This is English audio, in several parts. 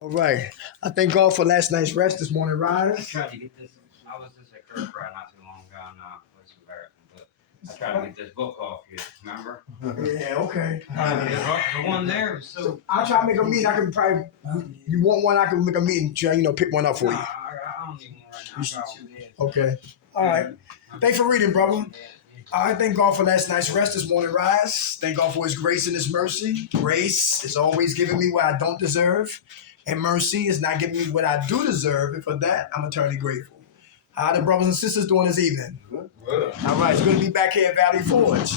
All right. I thank God for last night's rest this morning, I riders. tried to get this. I was just at Kirk Fry not too long ago, and it's embarrassing, but I tried to get this book off you. Remember? Yeah, okay. The one there was so. I'll try to make a meeting. I can probably, you want one, I can make a meeting, try, pick one up for Nah, you. I don't need one right now. I got two heads. Okay. All right. Thanks for reading, brother. I thank God for last night's rest this morning, rise. Thank God for his grace and his mercy. Grace is always giving me what I don't deserve. And mercy is not giving me what I do deserve. And for that, I'm eternally grateful. How are the brothers and sisters doing this evening? Good. All right, it's good to be back here at Valley Forge.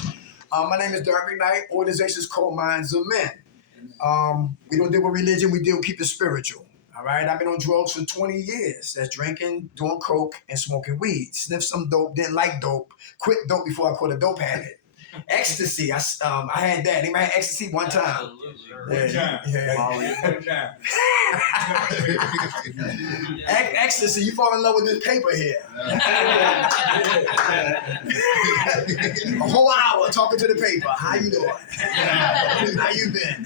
My name is Derek McKnight. Organization is called Minds of Men. We don't deal with religion. We deal with keep it spiritual. All right, I've been on drugs for 20 years. That's drinking, doing coke, and smoking weed. Sniffed some dope, didn't like dope. Quit dope before I quit a dope habit. Ecstasy, I had that. Anybody had ecstasy one time? Absolutely. Ecstasy, you fall in love with this paper here. A whole hour talking to the paper. How you doing? How you been?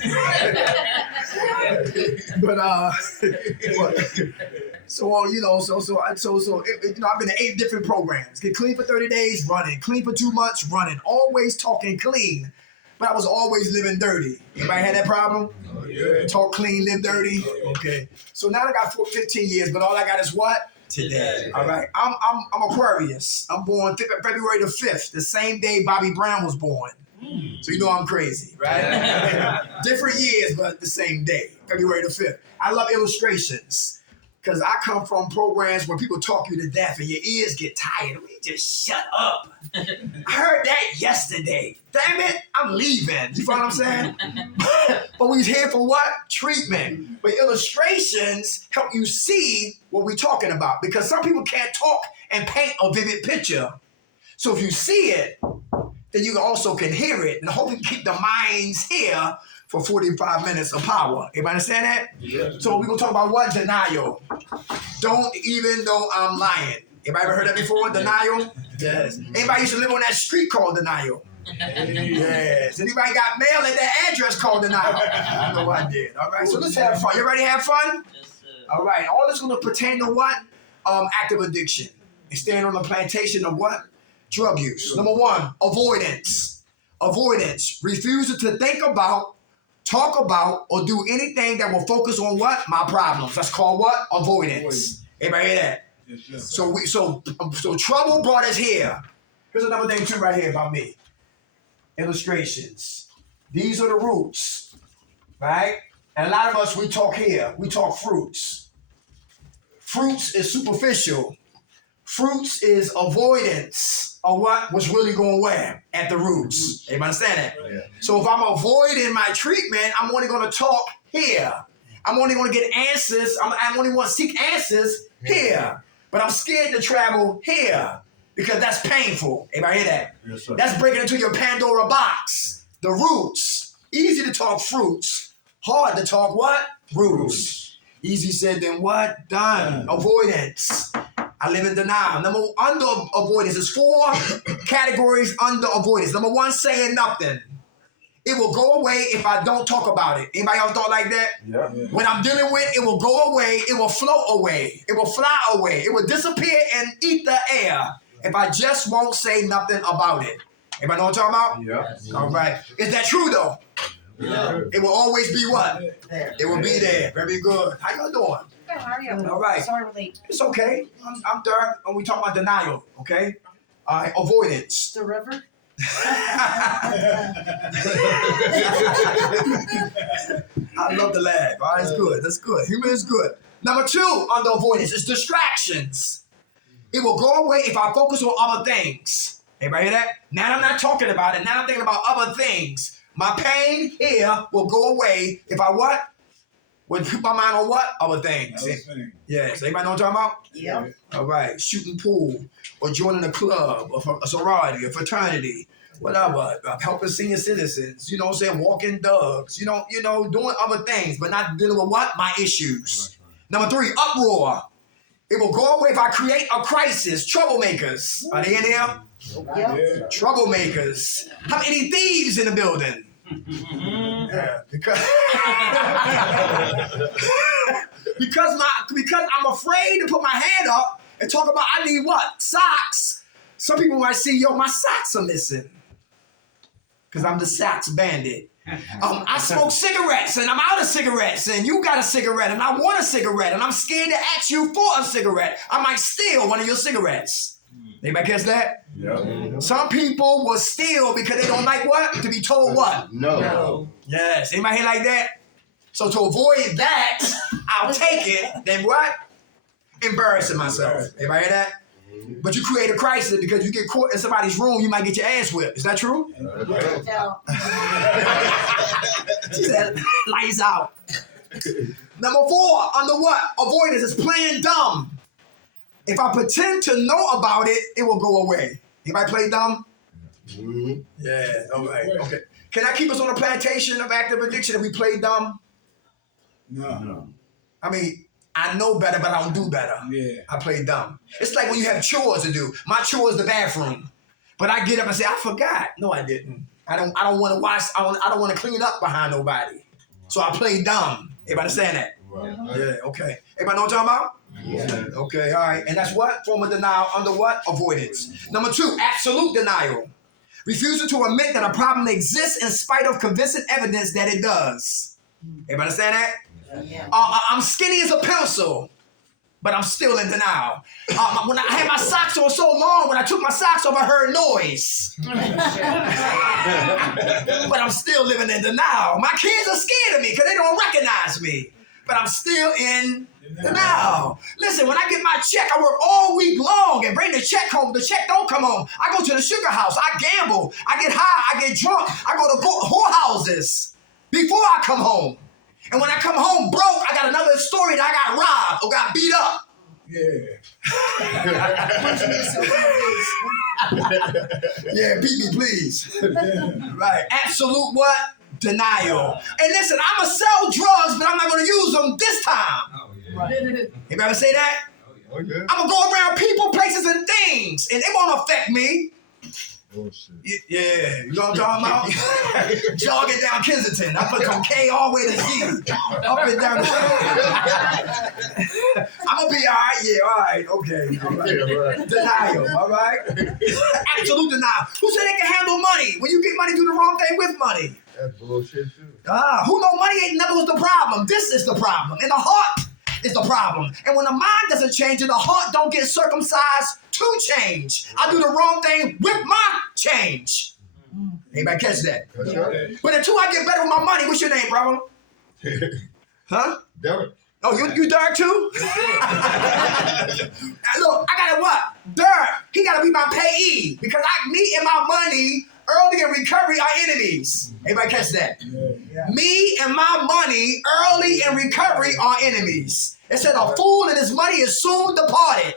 I've been in 8 different programs. Get clean for 30 days, running. Clean for 2 months, running. Always talking clean, but I was always living dirty. Anybody had that problem? Oh, yeah. Talk clean, live dirty. Okay. So now I got 15 years, but all I got is what? Today. All right. I'm Aquarius. I'm born February the 5th, the same day Bobby Brown was born. So you know I'm crazy, right? Different years, but the same day, February the 5th. I love illustrations because I come from programs where people talk you to death and your ears get tired. We just shut up. I heard that yesterday. Damn it, I'm leaving. You follow what I'm saying? But we're here for what? Treatment. But illustrations help you see what we're talking about because some people can't talk and paint a vivid picture. So if you see it, then you also can hear it and hopefully keep the minds here for 45 minutes of power. Everybody understand that? Yes. So we're going to talk about what? Denial. Don't even know I'm lying. Anybody ever heard that before? Denial? Yes. Anybody used to live on that street called Denial? Yes. Anybody got mail at that address called Denial? I know I did. All right, so let's have fun. You ready to have fun? Yes, sir. All right, all this is going to pertain to what? Active addiction. It's staying on the plantation of what? Drug use. Number 1, avoidance. Avoidance. Refusal to think about, talk about, or do anything that will focus on what? My problems. That's called what? Avoidance. Everybody hear that? Yes. So trouble brought us here. Here's another thing too right here about me. Illustrations. These are the roots, right? And a lot of us, we talk here. We talk fruits. Fruits is superficial. Fruits is avoidance of what was really going where? At the roots. Everybody understand that? Yeah. So if I'm avoiding my treatment, I'm only going to talk here. I'm only going to get answers. I'm only going to seek answers here. But I'm scared to travel here because that's painful. Everybody hear that? Yes, sir. That's breaking into your Pandora box. The roots. Easy to talk fruits. Hard to talk what? Roots. Easy said then what? Done. Avoidance. I live in denial. Under avoidance. There's 4 categories under avoidance. Number 1, saying nothing. It will go away if I don't talk about it. Anybody else thought like that? Yeah. When I'm dealing with it, will go away. It will float away. It will fly away. It will disappear and eat the air if I just won't say nothing about it. Anybody know what I'm talking about? Yeah. All right. Is that true though? Yeah. It will always be what? It will be there. Very good. How y'all doing? Good, how are you? All right. Sorry we're late. It's okay. I'm Dirk, and we talk about denial. Okay. All right. Avoidance. The river? I love the laugh. All right, it's good. That's good. Humor is good. Number 2 under avoidance is distractions. It will go away if I focus on other things. Everybody hear that? Now I'm not talking about it. Now I'm thinking about other things. My pain here will go away if I what? Would keep my mind on what? Other things. Yes. Everybody know what I'm talking about? Yep. All right. Shooting pool or joining a club or a sorority, a fraternity, whatever. Helping senior citizens. You know what I'm saying? Walking dogs. You know, doing other things, but not dealing with what? My issues. Number 3, uproar. It will go away if I create a crisis. Troublemakers. Are they in here? Yep. Troublemakers. How many thieves in the building? Yeah, because because I'm afraid to put my hand up and talk about I need what? Socks. Some people might see, yo, my socks are missing. Because I'm the socks bandit. I smoke cigarettes and I'm out of cigarettes and you got a cigarette and I want a cigarette and I'm scared to ask you for a cigarette. I might steal one of your cigarettes. Anybody catch that? Yeah. Some people will steal because they don't like what? To be told what? No. Yes. Anybody here like that? So to avoid that, I'll take it. Then what? Embarrassing myself. Everybody hear that? But you create a crisis because you get caught in somebody's room, you might get your ass whipped. Is that true? She said, lights out. Number 4, under what? Avoidance is playing dumb. If I pretend to know about it, it will go away. Anybody play dumb? Mm-hmm. Yeah, all right. Okay. Can I keep us on a plantation of active addiction if we play dumb? No. I mean, I know better, but I don't do better. Yeah. I play dumb. It's like when you have chores to do. My chore is the bathroom. But I get up and say, I forgot. No, I didn't. I don't want to wash. I don't want to clean up behind nobody. So I play dumb. Everybody understand that? Right. Yeah, okay. Everybody know what I'm talking about? Yeah. Okay, all right. And that's what? Form of denial under what? Avoidance. Number 2, absolute denial. Refusing to admit that a problem exists in spite of convincing evidence that it does. Everybody understand that? Yeah. I'm skinny as a pencil, but I'm still in denial. When I had my socks on so long, when I took my socks off, I heard noise. But I'm still living in denial. My kids are scared of me because they don't recognize me. But I'm still in denial. Listen, when I get my check, I work all week long and bring the check home. The check don't come home. I go to the sugar house. I gamble. I get high. I get drunk. I go to whorehouses before I come home. And when I come home broke, I got another story that I got robbed or got beat up. Yeah, beat me, please. Right. Absolute what? Denial. And listen, I'm going to sell drugs, but I'm not going to use them this time. Oh, yeah. You ever say that? Oh, yeah. I'm going to go around people, places, and things, and it won't affect me. Oh, shit. Yeah, you know what I'm talking about? Jogging down Kensington. I put from K all the way to Z. Up and down the I'm going to be all right. Yeah, all right. Okay. All right. Yeah, right. Denial, all right? Absolute denial. Who said they can handle money? When you get money, do the wrong thing with money. That's bullshit, too. Who know money ain't never was the problem. This is the problem. And the heart is the problem. And when the mind doesn't change and the heart don't get circumcised to change, I do the wrong thing with my change. Anybody catch that? That's right. But until I get better with my money, what's your name, brother? Huh? Derek. Oh, you Dirk too? Look, I gotta what? Dirk, he gotta be my payee because me and my money early in recovery are enemies. Everybody catch that? Yeah. Me and my money early in recovery are enemies. It said a fool and his money is soon departed.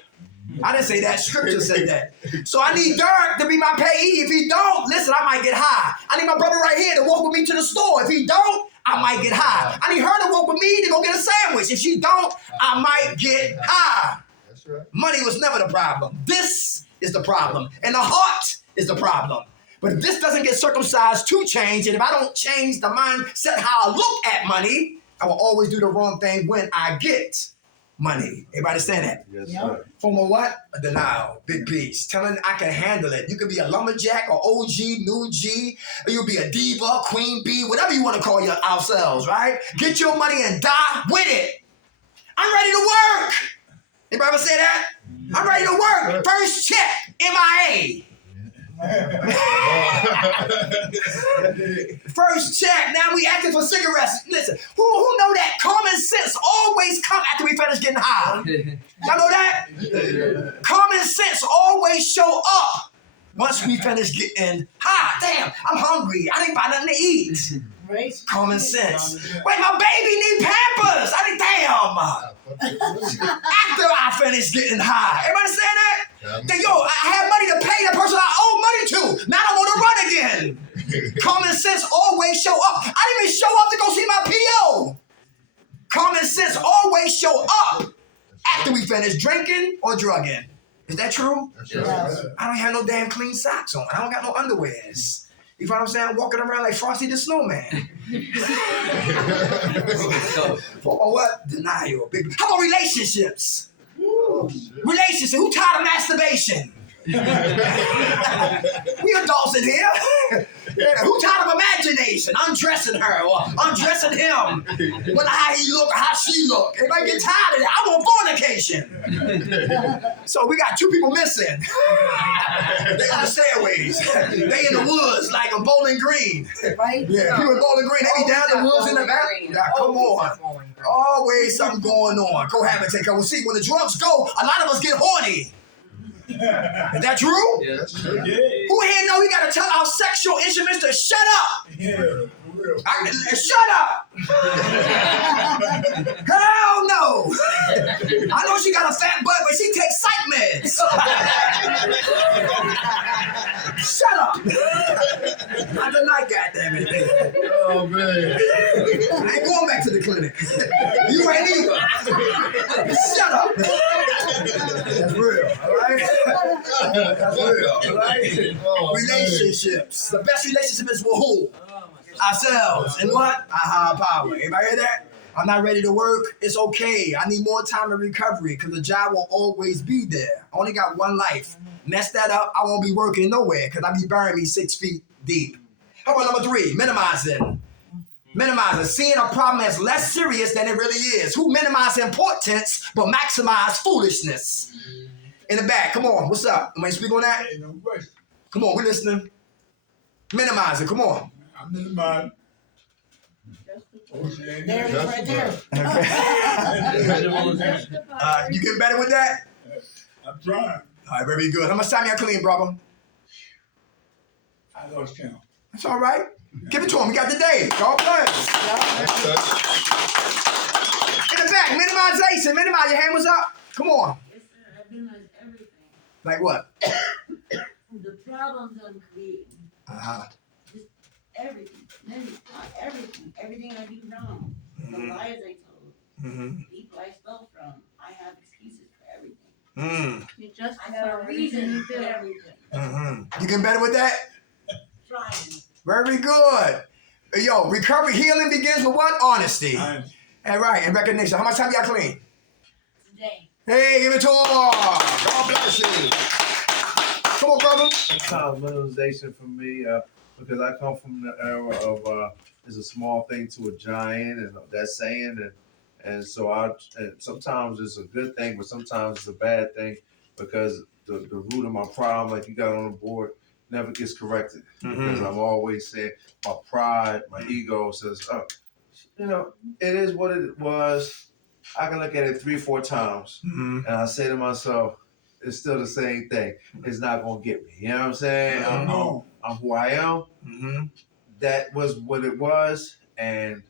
I didn't say that. Scripture said that. So I need Dirk to be my payee. If he don't, listen, I might get high. I need my brother right here to walk with me to the store. If he don't, I might get high. I need her to walk with me to go get a sandwich. If she don't, I might get high. That's right. Money was never the problem. This is the problem. And the heart is the problem. But if this doesn't get circumcised to change, and if I don't change the mindset how I look at money, I will always do the wrong thing when I get money. Everybody understand that? Yes, Yeah. sir. From a what? A denial. Big piece. Telling I can handle it. You could be a lumberjack or OG, new G, or you'll be a diva, queen bee, whatever you want to call ourselves, right? Get your money and die with it. I'm ready to work. Anybody ever say that? I'm ready to work. First check, MIA. First check. Now we acting for cigarettes. Listen, who know that common sense always come after we finish getting high? Y'all know that? Common sense always show up once we finish getting high. Damn, I'm hungry. I didn't buy nothing to eat. Right? Common sense. Wait, my baby need Pampers. I didn't damn. After I finish getting high. Everybody saying that? Then yo, I have money to pay the person I owe money to. Now I want to run again. Common sense always show up. I didn't even show up to go see my PO. Common sense always show up after we finish drinking or drugging. Is that true? That's right. I don't have no damn clean socks on. I don't got no underwears. You know what I'm saying? Walking around like Frosty the Snowman. For what? Denial. Big. How about relationships? Oh, shit. Relationship. Who tired of masturbation? We adults in here. Yeah, who tired of imagination? Undressing her or undressing him. Wonder how he look or how she look. Everybody get tired of that. I want fornication. So we got 2 people missing. They on the stairways. They in the woods like a Bowling Green. Right? Yeah, people in Bowling Green. They be down in the woods in the back. Now, come on. Always something going on. Cohabitate. Well, see, when the drugs go, a lot of us get horny. Is that true? Yeah. That's true. Who here know we gotta tell our sexual instruments to shut up? Shut up! Hell no! I know she got a fat butt, but she takes psych meds. Shut up! Not tonight, goddammit. Oh, man. I ain't going back to the clinic. You ain't either. Shut up. That's real, all right? That's real, all right? Oh, Relationships. The best relationship is with who? Ourselves. And what? Our higher power. Everybody hear that? I'm not ready to work. It's okay. I need more time in recovery because the job will always be there. I only got one life. Mess that up, I won't be working nowhere because I be burying me 6 feet deep. How about number 3? Minimizing. Minimizing. Seeing a problem as less serious than it really is. Who minimize importance but maximize foolishness? In the back, come on. What's up? Am I speak on that? Ain't no question. Come on, we listening. Minimize it. Come on. I'm in the mind. Oh, she ain't There it there. is right there. You getting better with that? I'm trying. All right, very good. How much time y'all clean, brother? I lost count. That's all right. Give it to him. We got the day. God bless. In the back, minimization. Minimize. Your hand was up. Come on. Yes, sir. I've been like everything. Like what? The problems I'm creating. Uh-huh. Everything. Everything I do wrong. The lies I told. Mm-hmm. People I stole from. I have excuses for everything. Mm. You just I have a reason for everything. Mm-hmm. You getting better with that? Trying. Very good. Yo, recovery healing begins with what? Honesty. I'm All right, and recognition. How much time y'all clean? Today. Hey, give it to him. God bless you. Come on, brother. Sometimes minimization for me, because I come from the era of it's a small thing to a giant, and that saying, and so and sometimes it's a good thing, but sometimes it's a bad thing because the root of my problem, like you got on the board, never gets corrected. Because I'm always saying my pride, my ego says, oh, it is what it was. I can look at it 3-4 times, Mm-hmm. and I say to myself, it's still the same thing. It's not gonna get me. You know what I'm saying? I'm who I am. Mm-hmm. That was what it was, and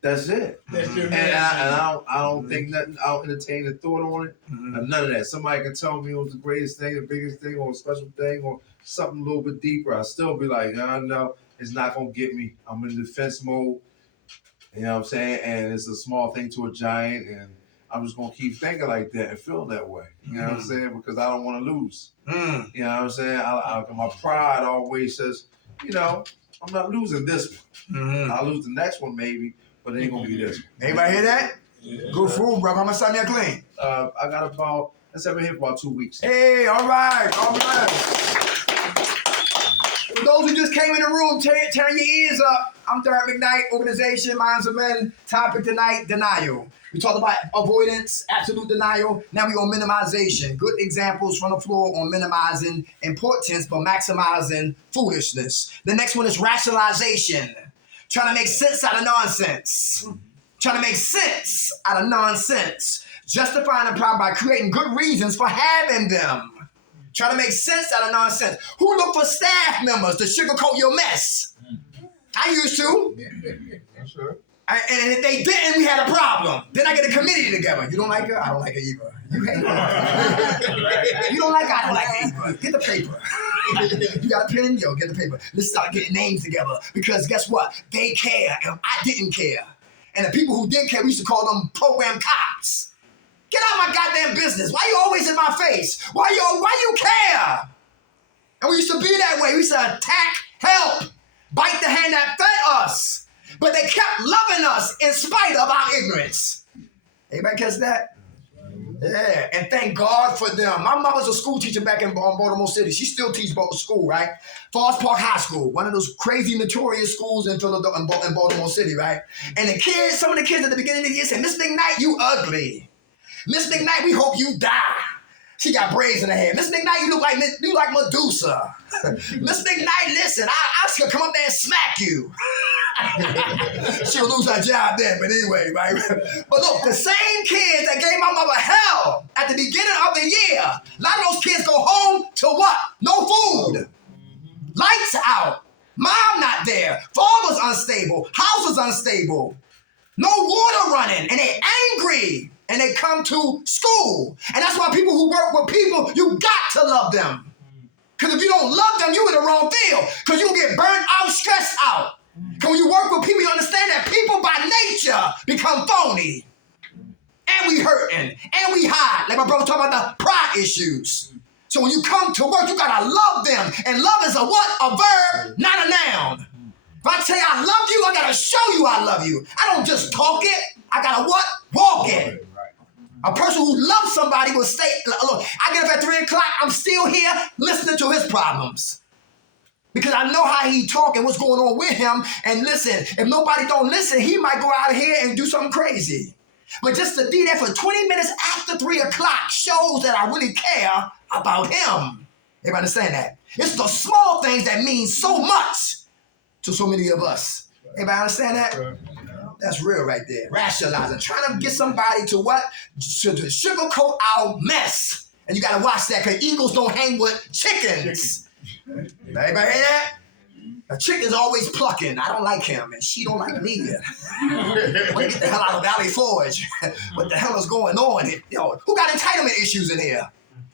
that's it. That's your And I don't think nothing. I'll entertain the thought on it. Mm-hmm. None of that. Somebody can tell me it was the greatest thing, the biggest thing, or a special thing, or something a little bit deeper. I still be like, no, it's not gonna get me. I'm in defense mode. You know what I'm saying? And it's a small thing to a giant, and I'm just gonna keep thinking like that and feeling that way. You know what I'm saying? Because I don't want to lose. Mm. You know what I'm saying? My pride always says, I'm not losing this one. Mm-hmm. I'll lose the next one maybe, but it ain't gonna be this one. Anybody hear that? Yeah. Good food, brother. How much time y'all clean? I got about, I've been here for about 2 weeks. Hey, all right. For those who just came in the room, turn your ears up. I'm Derek McKnight, Organization, Minds of Men. Topic tonight, denial. We talked about avoidance, absolute denial. Now we on minimization. Good examples from the floor on minimizing importance, but maximizing foolishness. The next one is rationalization. Trying to make sense out of nonsense. Trying to make sense out of nonsense. Justifying the problem by creating good reasons for having them. Trying to make sense out of nonsense. Who look for staff members to sugarcoat your mess? I used to. That's right. And if they didn't, we had a problem. Then I get a committee together. You don't like her? I don't like her either. You hate her. You don't like her? I don't like her either. Get the paper. You got a pen? Yo, get the paper. Let's start getting names together. Because guess what? They care, and I didn't care. And the people who did care, we used to call them program cops. Get out of my goddamn business. Why you always in my face? Why you care? And we used to be that way. We used to attack help, bite the hand that fed us, but they kept loving us in spite of our ignorance. Anybody catch that? Yeah, and thank God for them. My mother's a school teacher back in Baltimore City. She still teaches about the school, right? Forest Park High School, one of those crazy notorious schools in Philadelphia, in Baltimore City, right? And the kids, some of the kids at the beginning of the year said, Miss McKnight, you ugly. Miss McKnight, we hope you die. She got braids in her hair. Miss McKnight, you look like Medusa. Miss McKnight, listen, I should come up there and smack you. She'll lose her job then, but anyway, right? But look, the same kids that gave my mother hell at the beginning of the year, a lot of those kids go home to what? No food. Lights out. Mom not there. Father's unstable. House is unstable. No water running. And they're angry. And they come to school. And that's why people who work with people, you got to love them. Because if you don't love them, you're in the wrong field. Because you'll get burnt out, stressed out. Because when you work with people, you understand that people by nature become phony. And we hurting. And we hide. Like my brother talking about the pride issues. So when you come to work, you got to love them. And love is a what? A verb, not a noun. If I tell you I love you, I got to show you I love you. I don't just talk it. I got to what? Walk it. A person who loves somebody will say, look, I get up at 3 o'clock, I'm still here listening to his problems. Because I know how he talk and what's going on with him. And listen, if nobody don't listen, he might go out of here and do something crazy. But just to be there for 20 minutes after 3 o'clock shows that I really care about him. Everybody understand that? It's the small things that mean so much to so many of us. Everybody understand that? That's real right there. Rationalizing. Trying to get somebody to what? To sugarcoat our mess. And you got to watch that because eagles don't hang with chickens. Everybody hear that? A chicken's always plucking. I don't like him, and she don't like me. Get the hell out of Valley Forge. What the hell is going on? Yo, who got entitlement issues in here?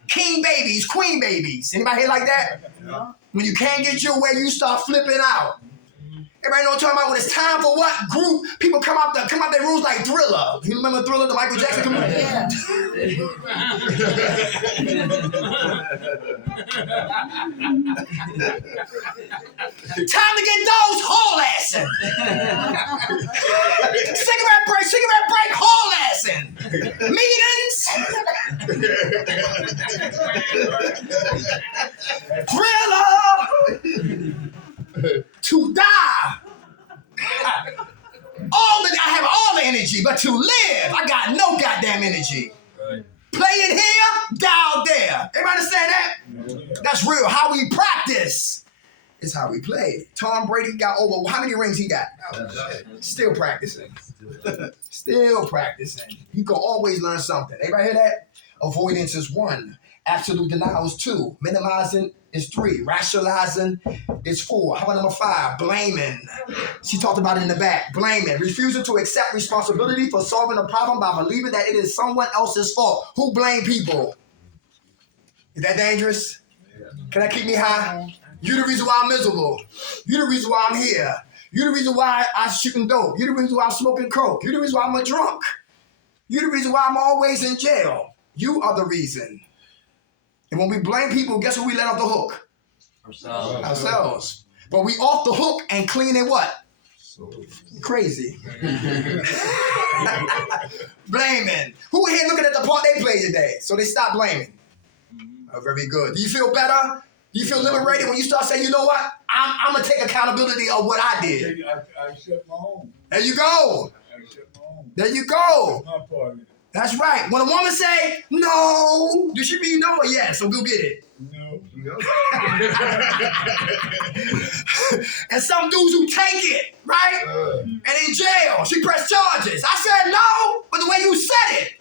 King babies, queen babies. Anybody here like that? Yeah. When you can't get your way, you start flipping out. Everybody know what I'm talking about? When it's time for what? Group, people come out their rooms like Thriller. You remember Thriller, the Michael Jackson commercial? Yeah. Time to get those haul assing. cigarette break, haul assing. Meetings. Thriller. To die. I have all the energy, but to live, I got no goddamn energy. Play it here, down there. Everybody understand that? That's real. How we practice is how we play. Tom Brady got over, how many rings he got? Still practicing. Still practicing. You can always learn something. Everybody hear that? Avoidance is 1. Absolute denial is 2. Minimizing is 3. Rationalizing is 4. How about number 5? Blaming. She talked about it in the back. Blaming. Refusing to accept responsibility for solving a problem by believing that it is someone else's fault. Who blame people? Is that dangerous? Can that keep me high? You the reason why I'm miserable. You the reason why I'm here. You the reason why I'm shooting dope. You the reason why I'm smoking coke. You the reason why I'm a drunk. You the reason why I'm always in jail. You are the reason. And when we blame people, guess who we let off the hook? Ourselves. But we off the hook and clean it what? Crazy. Blaming. Who here looking at the part they played today? So they stop blaming. Oh, very good. Do you feel better? Do you feel liberated when you start saying, you know what? I'm going to take accountability of what I did. I accept my own. There you go. I accept my own. There you go. My part of it. That's right. When a woman say, no, does she mean no or yes? So go get it. No. And some dudes who take it, right? And in jail, she pressed charges. I said no, but the way you said it.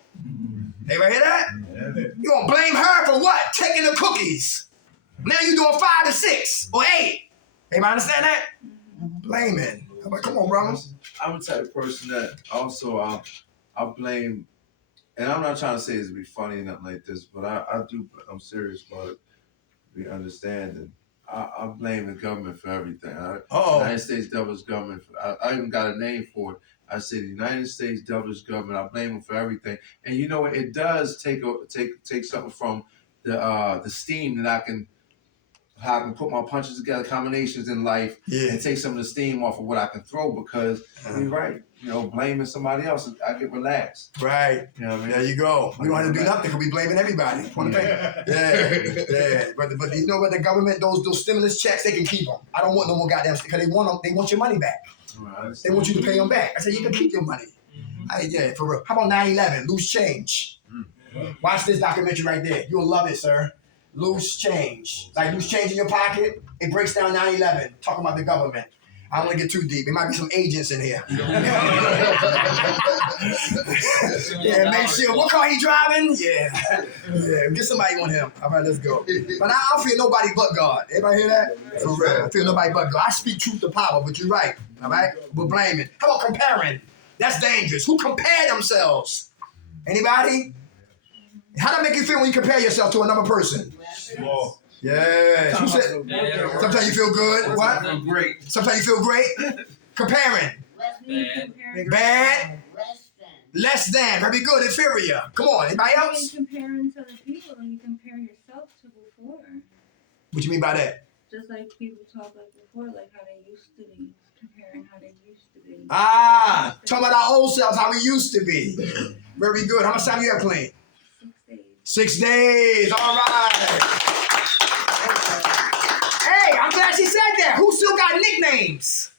Anybody hear that? Yeah. You gonna blame her for what? Taking the cookies. Now you doing 5 to 6 or 8. Anybody understand that? Blaming. I'm like, come on, brother. I'm the type of person that also I blame, and I'm not trying to say this to be funny or nothing like this, but I'm serious about it. We understand, and I blame the government for everything. United States devilish government. I even got a name for it. I say the United States devilish government. I blame them for everything, and you know it does take something from the steam that I can how I can put my punches together, combinations in life, Yeah. and take some of the steam off of what I can throw. Because you're right, blaming somebody else, I get relaxed. Right. You know what I mean? There you go. We don't have to do nothing because we blaming everybody. Point of thing. Yeah. But you know what? The government, those stimulus checks, they can keep them. I don't want no more goddamn because they want them. They want your money back. They want you to pay them back. I said you can keep your money. Yeah, for real. How about 9/11? Loose change. Watch this documentary right there. You'll love it, sir. Loose change. Like loose change in your pocket. It breaks down 9/11. Talking about the government. I don't want to get too deep. There might be some agents in here. Yeah, make sure. What car he driving? Yeah. Get somebody on him. All right, let's go. But I don't feel nobody but God. Everybody hear that? For real. I feel nobody but God. I speak truth to power, but you're right. All right? We're blaming. How about comparing? That's dangerous. Who compare themselves? Anybody? How does that make you feel when you compare yourself to another person? Small. Yeah. Who said? Sometimes you feel good. What? Great. Sometimes you feel great. Comparing. Less than comparing. Bad. Less than. Less than. Very good. Inferior. Come on. Anybody else? You comparing to other people and you compare yourself to before. What you mean by that? Just like people talk like before, like how they used to be, comparing how they used to be. Talking about our old selves, how we used to be. Very good. How much time you have clean? 6 days. 6 days. All right. Hey, I'm glad she said that. Who still got nicknames?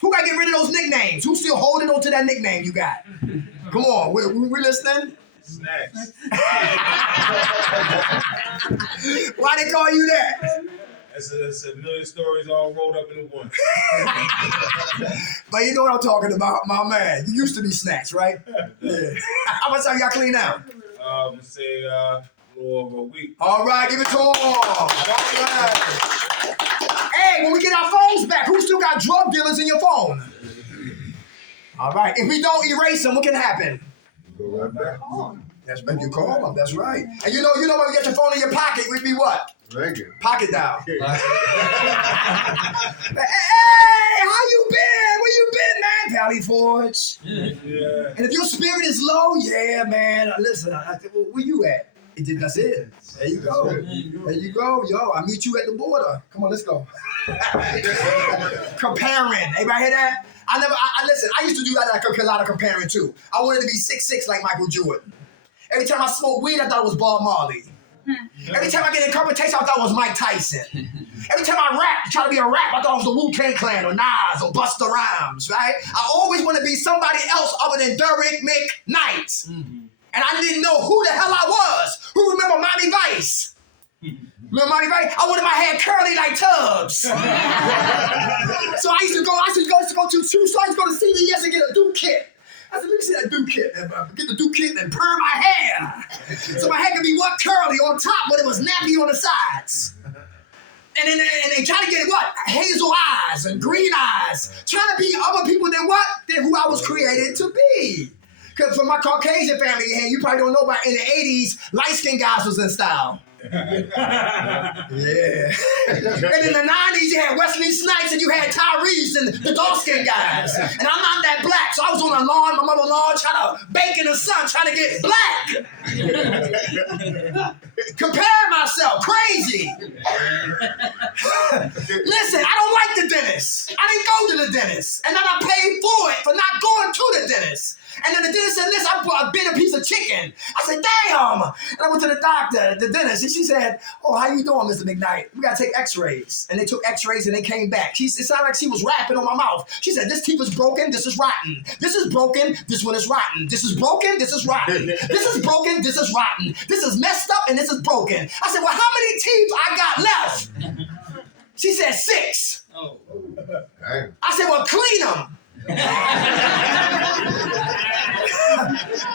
Who got to get rid of those nicknames? Who's still holding on to that nickname you got? Come on, we listening? Snacks. Why they call you that? It's a million stories all rolled up into one. But you know what I'm talking about, my man. You used to be Snacks, right? Yeah. How much time you got clean now? Say a little over a week. All right, give it to him. All right. Hey, when we get our phones back, who still got drug dealers in your phone? All right. If we don't erase them, what can happen? Go right back. That's when you call them. That's right. And you know when you get your phone in your pocket, we'd be what? Regular. Pocket dial. Hey, how you been? Where you been, man? Valley Forge. Yeah. And if your spirit is low, yeah, man. Listen, where you at? That's it. There you go. There you go. Yo, I'll meet you at the border. Come on, let's go. Comparing. Everybody hear that? Listen, I used to do a lot of comparing too. I wanted to be 6'6" like Michael Jordan. Every time I smoked weed, I thought it was Bob Marley. Every time I get in confrontation, I thought it was Mike Tyson. Every time I rap, try to be a rap, I thought it was the Wu-Tang Clan or Nas or Busta Rhymes, right? I always want to be somebody else other than Derek McKnight. And I didn't know who the hell I was. Who remember Miami Vice? Remember Miami Vice? I wanted my hair curly like Tubbs. So I used to go to CVS and get a Duke kit. I said, let me see that Duke kit. Get the Duke kit and perm my hair. So my hair could be what? Curly on top, but it was nappy on the sides. And then they try to get what? Hazel eyes and green eyes. Trying to be other people than what? Than who I was created to be. Because for my Caucasian family, you probably don't know about in the 80s, light-skinned guys was in style. Yeah. And in the 90s, you had Wesley Snipes and you had Tyrese and the dark-skinned guys. And I'm not that black, so I was on a lawn, my mother's lawn, trying to bake in the sun, trying to get black. Compare myself, crazy. Listen, I don't like the dentist. I didn't go to the dentist. And then I paid for it for not going to the dentist. And then the dentist said, listen, I bit a piece of chicken. I said, damn. And I went to the doctor, the dentist, and she said, oh, how you doing, Mr. McKnight? We got to take x-rays. And they took x-rays and they came back. It sounded like she was rapping on my mouth. She said, this teeth is broken, this is rotten. This is broken, this one is rotten. This is broken, this is rotten. This is broken, this is rotten. This is messed up and this is broken. I said, well, how many teeth I got left? She said 6. Oh. I said, well, clean them.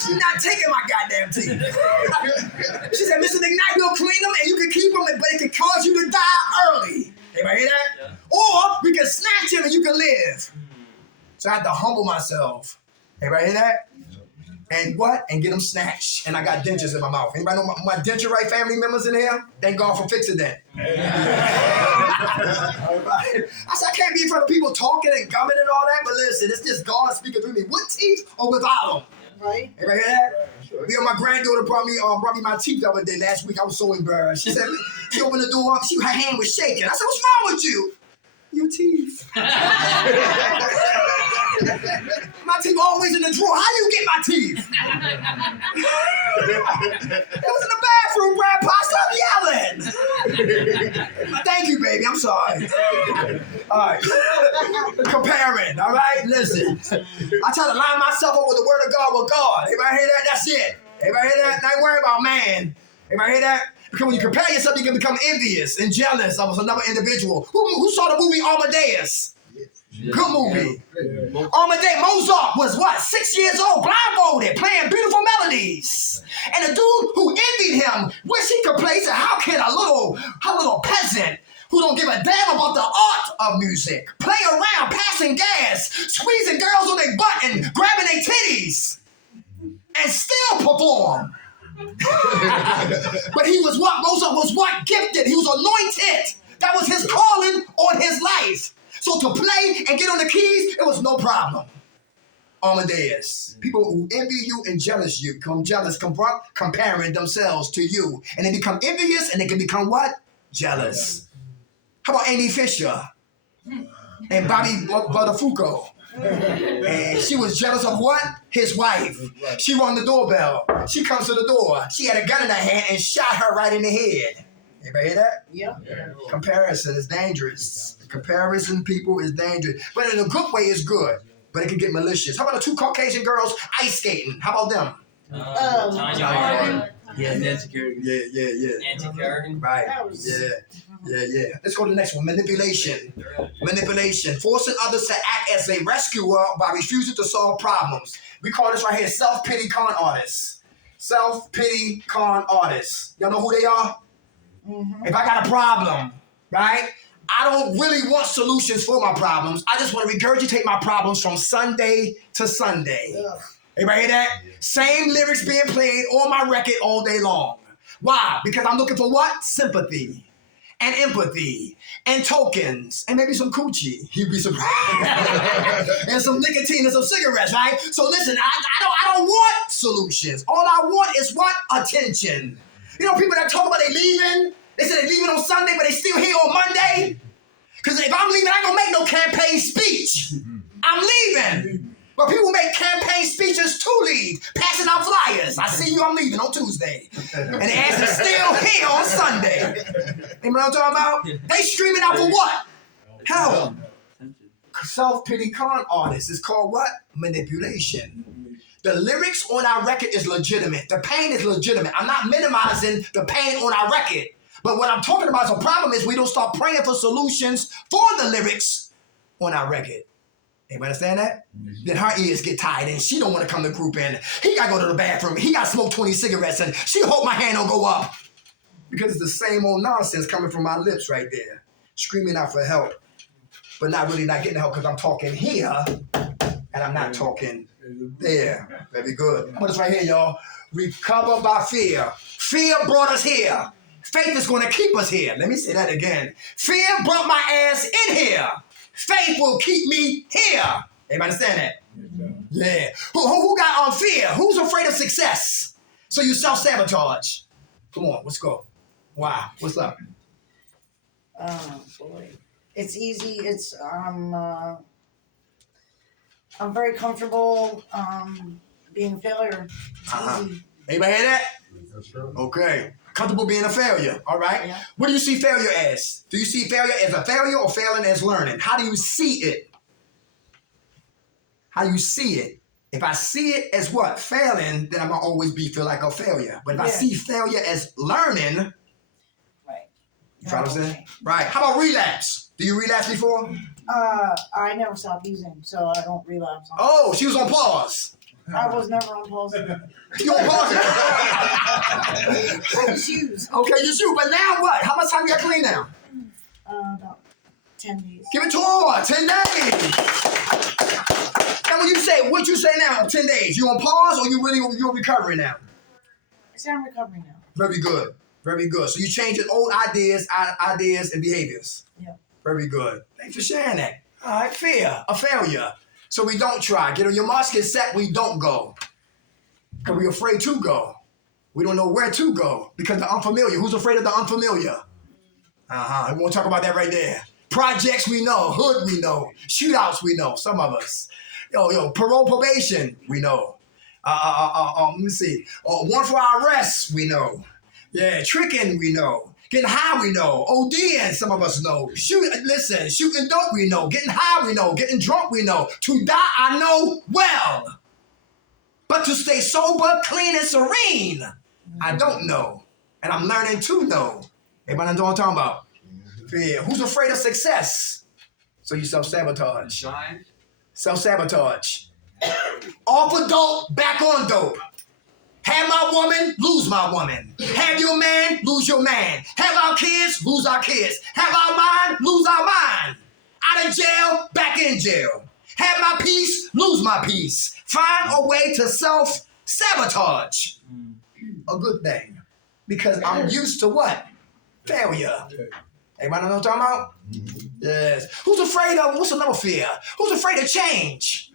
You're not taking my goddamn teeth. She said, Mr. McKnight, we'll clean them and you can keep them, but it can cause you to die early. Anybody hear that? Yeah. Or we can snatch him and you can live. So I had to humble myself. Everybody hear that? And what? And get them snatched. And I got dentures in my mouth. Anybody know my denture right family members in here? Thank God for fixing that. I said, I can't be in front of people talking and gumming and all that, but listen, it's just God speaking through me with teeth or without them. Right? Everybody hear that? We my granddaughter brought me my teeth the other day last week. I was so embarrassed. She said, she opened the door, her hand was shaking. I said, what's wrong with you? Your teeth. My teeth always in the drawer. How you get my teeth? It was in the bathroom, Grandpa. Stop yelling. Thank you, baby. I'm sorry. All right. Comparing, all right? Listen. I try to line myself up with the word of God with God. Everybody hear that? That's it. Everybody hear that? Not worry about man. Everybody hear that? Because when you compare yourself, you can become envious and jealous of another individual. Who saw the movie Amadeus? Good movie. Amadeus Mozart was what? 6 years old, blindfolded, playing beautiful melodies. And the dude who envied him wish he could play. Said, how can a little peasant who don't give a damn about the art of music play around, passing gas, squeezing girls on their butt and grabbing their titties, and still perform? But he was what? Mozart was what? Gifted. He was anointed. That was his calling on his life. So to play and get on the keys, it was no problem. Amadeus. People who envy you and jealous you become jealous, comparing themselves to you. And they become envious and they can become what? Jealous. How about Amy Fisher and Bobby Buttafuoco? And she was jealous of what? His wife. She rang the doorbell. She comes to the door. She had a gun in her hand and shot her right in the head. Anybody hear that? Yep. Comparison is dangerous. Comparison, people, is dangerous. But in a good way, it's good. But it can get malicious. How about the two Caucasian girls ice skating? How about them? Tanya Harding. Yeah, Nancy Kerrigan. Yeah. Nancy Kerrigan. Right. That was- Yeah. Let's go to the next one. Manipulation. Forcing others to act as a rescuer by refusing to solve problems. We call this right here self-pity con artists. Self-pity con artists. Y'all know who they are? Mm-hmm. If I got a problem, right? I don't really want solutions for my problems. I just want to regurgitate my problems from Sunday to Sunday. Ugh. Everybody hear that? Same lyrics being played on my record all day long. Why? Because I'm looking for what? Sympathy and empathy and tokens and maybe some coochie. You'd be surprised. And some nicotine and some cigarettes, right? So listen, I don't want solutions. All I want is what? Attention. You know people that talk about they leaving? They say they leaving on Sunday, but they still here on Monday? Because if I'm leaving, I ain't gonna make no campaign speech. I'm leaving. But people make campaign speeches to leave, passing out flyers. I see you, I'm leaving on Tuesday. And the ass is still here on Sunday. You know what I'm talking about? They screaming out for what? Help. Self-pity con artists is called what? Manipulation. The lyrics on our record is legitimate. The pain is legitimate. I'm not minimizing the pain on our record. But what I'm talking about is a problem is we don't start praying for solutions for the lyrics on our record. Anybody understand that? Then her ears get tired and she don't want to come to group and he got to go to the bathroom. He got to smoke 20 cigarettes and she hope my hand don't go up. Because it's the same old nonsense coming from my lips right there. Screaming out for help. But not getting help because I'm talking here and I'm not talking there. Very good. Put this right here, y'all. Recover by fear. Fear brought us here. Faith is going to keep us here. Let me say that again. Fear brought my ass in here. Faith will keep me here. Everybody understand that? Yeah. Who got on fear? Who's afraid of success? So you self-sabotage. Come on, let's go. Wow. What's up? Oh boy, it's easy. I'm very comfortable being a failure. It's easy. Anybody hear that? Okay. Comfortable being a failure. All right. Yeah. What do you see failure as? Do you see failure as a failure or failing as learning? How do you see it? How do you see it? If I see it as what? Failing, then I'm going to always feel like a failure. But if I Yeah. see failure as learning, Right. you follow what I'm saying? Right. How about relapse? Do you relapse before? I never stopped using, so I don't relapse. Oh, she was on pause. I was never on pause. You on pause? I just use. Okay, you shoot. But now what? How much time you got clean now? About 10 days. Give it to her. 10 days. Now what you say now? 10 days. You on pause or you're recovering now? I say I'm recovering now. Very good. Very good. So you changing old ideas and behaviors. Yeah. Very good. Thanks for sharing that. All right, fear, a failure. So we don't try. Get on your marks, get set, we don't go. Because we're afraid to go. We don't know where to go because the unfamiliar. Who's afraid of the unfamiliar? We won't talk about that right there. Projects we know, hood we know, shootouts we know, some of us. Parole probation we know. Let me see. Warrant for our arrests we know. Yeah, tricking we know. Getting high we know. ODing some of us know. Shooting dope we know. Getting high we know. Getting drunk we know. To die I know well. But to stay sober, clean, and serene, I don't know. And I'm learning to know. Everybody know what I'm talking about? Yeah. Who's afraid of success? So you self-sabotage. Giant. Self-sabotage. Off of dope, back on dope. Have my woman, lose my woman. Have your man, lose your man. Have our kids, lose our kids. Have our mind, lose our mind. Out of jail, back in jail. Have my peace, lose my peace. Find a way to self-sabotage. A good thing. Because I'm used to what? Failure. Everybody know what I'm talking about? Yes. Who's afraid of, what's another fear? Who's afraid of change?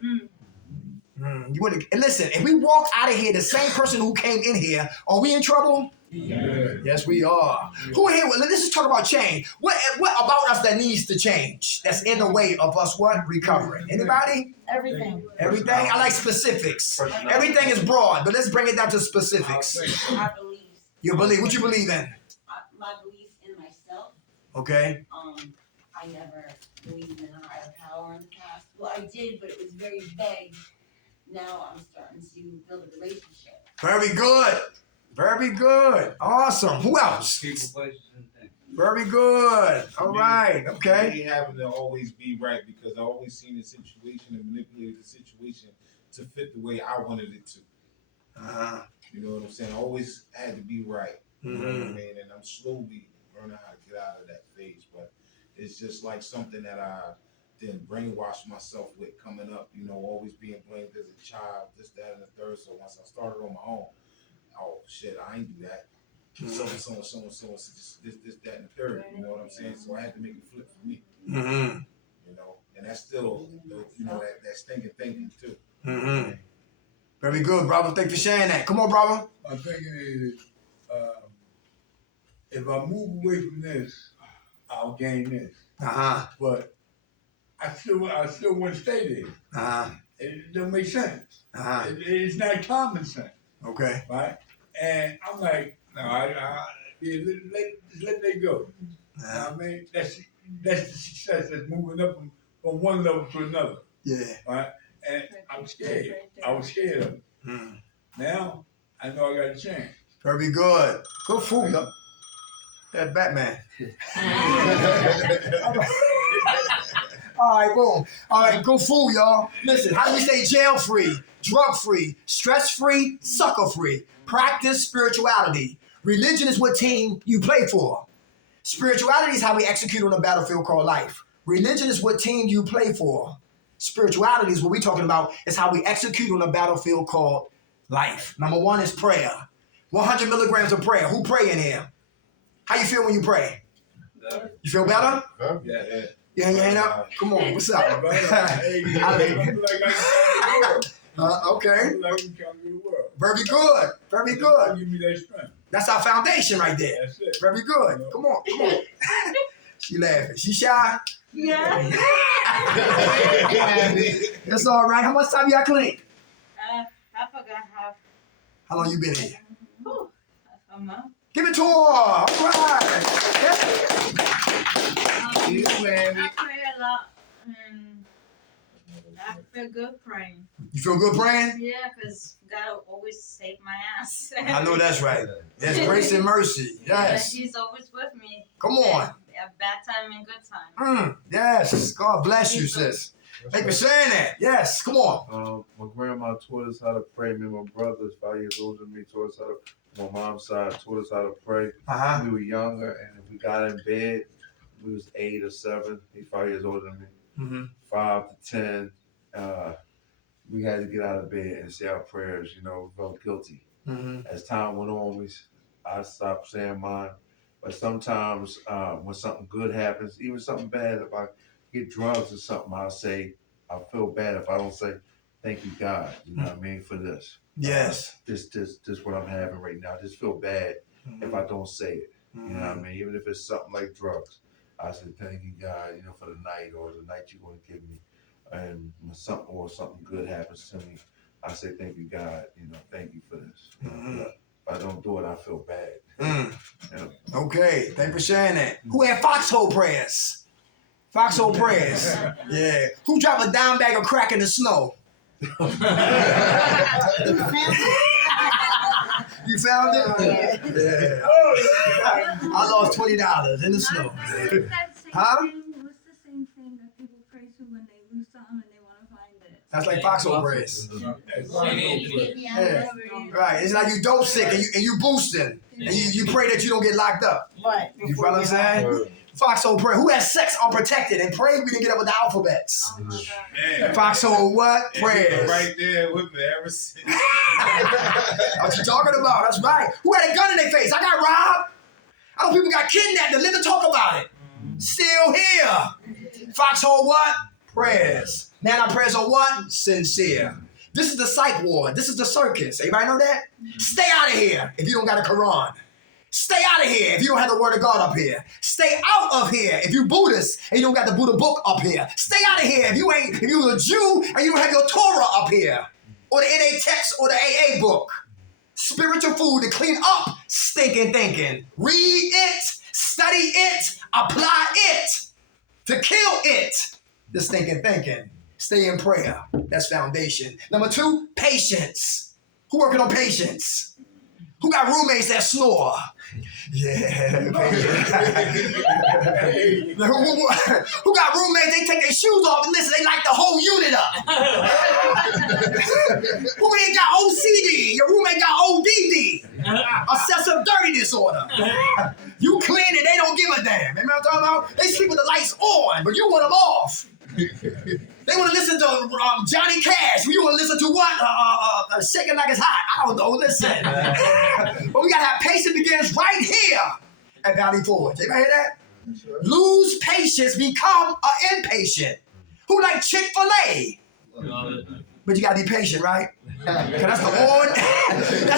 You wouldn't, and listen, if we walk out of here the same person who came in here, are we in trouble? Yeah. Yes, we are. Who here, let's just talk about change. What about us that needs to change? That's in the way of us what? Recovering. Anybody? Everything. Everything? I like specifics. Everything is broad, but let's bring it down to specifics. My beliefs. You believe, what you believe in? My beliefs in myself. Okay. I never believed in a higher power in the past. Well, I did, but it was very vague. Now I'm starting to build a relationship. Very good. Very good. Awesome. Who else? People, places, and things. Very good. All right. Okay. Me having to always be right because I always seen the situation and manipulated the situation to fit the way I wanted it to. You know what I'm saying? I always had to be right. You know what I mean? And I'm slowly learning how to get out of that phase. But it's just like something that I didn't brainwash myself with coming up, always being blamed as a child, this, that, and the third. So once I started on my own, oh shit, I ain't do that. So, this, that, and the third. You know what I'm saying? So I had to make it flip for me. And that's still, that stinking thinking too. Very good, brother. Thank you for sharing that. Come on, brother. My thinking is, if I move away from this, I'll gain this. But I still want to stay there. It don't make sense. It's not common sense, Okay. right? And I'm like, no, let that go. I mean, that's the success. That's moving up from one level to another, Yeah. right? And I'm scared. I was scared of it. Now I know I got a chance. Very good. Good fool, yo. That Batman. All right, boom. All right, good fool, y'all. Listen, how do we stay jail-free, drug-free, stress-free, sucker-free? Practice spirituality. Religion is what team you play for. Spirituality is how we execute on a battlefield called life. Religion is what team you play for. Spirituality is what we're talking about. It's how we execute on a battlefield called life. Number one is prayer. 100 milligrams of prayer. Who pray in here? How you feel when you pray? You feel better? Yeah. You hang your hand up? Come on, what's up? Okay. Very good. Very good. Give me that strength. That's our foundation right there. That's it. Very good. Come on, come on. She laughing. She shy? Yeah. That's all right. How much time you got clean? I forgot half. How long you been here? A month. Give it to her. All right. I pray a lot, and I feel good praying. You feel good praying? Yeah, because God always save my ass. I know that's right. There's grace and mercy. Yes. Yeah, He's always with me. Come on. At bad time and good time. Yes. God bless you, sis. Thank you for saying that. Yes. Come on. My grandma taught us how to pray. Me and my brothers, 5 years older than me, taught us how to. My mom's side taught us how to pray. We were younger, and if we got in bed, we was 8 or 7. He's 5 years older than me. 5 to 10. We had to get out of bed and say our prayers. We felt guilty. As time went on, I stopped saying mine. But sometimes when something good happens, even something bad, if I get drugs or something, I'll say, I feel bad if I don't say, thank you, God. You know what I mean, for this. Yes. This what I'm having right now. I just feel bad if I don't say it. You know what I mean? Even if it's something like drugs, I said, thank you, God, you know, for the night or the night you're going to give me. And when something good happens to me, I say, thank you, God, you know, thank you for this. If I don't do it, I feel bad. You know? Okay, thank you for sharing that. Who had foxhole prayers? Foxhole prayers. Yeah. Who dropped a dime bag of crack in the snow? You found it? Yeah. I lost $20 in the snow. Huh? What's the same thing that people pray to when they lose something and they want to find it? That's like foxhole prayers. Yeah. Right. It's like you dope sick and you boosting. And you pray that you don't get locked up. Right. You follow what I'm saying? Foxhole prayer. Who has sex unprotected and prayed we didn't get up with the alphabets? Man, Foxhole what? Prayers. right there with me ever since. What you talking about? That's right. Who had a gun in their face? I got robbed. I know people got kidnapped and live to talk about it. Still here. Foxhole what? Prayers. Now our prayers are what? Sincere. This is the psych ward. This is the circus. Everybody know that? Stay out of here if you don't got a Quran. Stay out of here if you don't have the word of God up here. Stay out of here if you Buddhist and you don't got the Buddha book up here. Stay out of here if you a Jew and you don't have your Torah up here. Or the NA text or the AA book. Spiritual food to clean up stinking thinking. Read it, study it, apply it to kill it. The stinking thinking. Stay in prayer. That's foundation. Number 2, patience. Who working on patience? Who got roommates that snore? Yeah. Who got roommates, they take their shoes off and listen, they light the whole unit up. Who ain't got OCD? Your roommate got ODD. Obsessive dirty disorder. You clean and they don't give a damn. Remember what I'm talking about? They sleep with the lights on, but you want them off. They want to listen to Johnny Cash. You want to listen to what? Shaking Like It's Hot. I don't know. Listen. But we got to have patience begins right here at Valley Forge. Anybody hear that? Lose patience, become an impatient. Who like Chick-fil-A? But you got to be patient, right? Because that's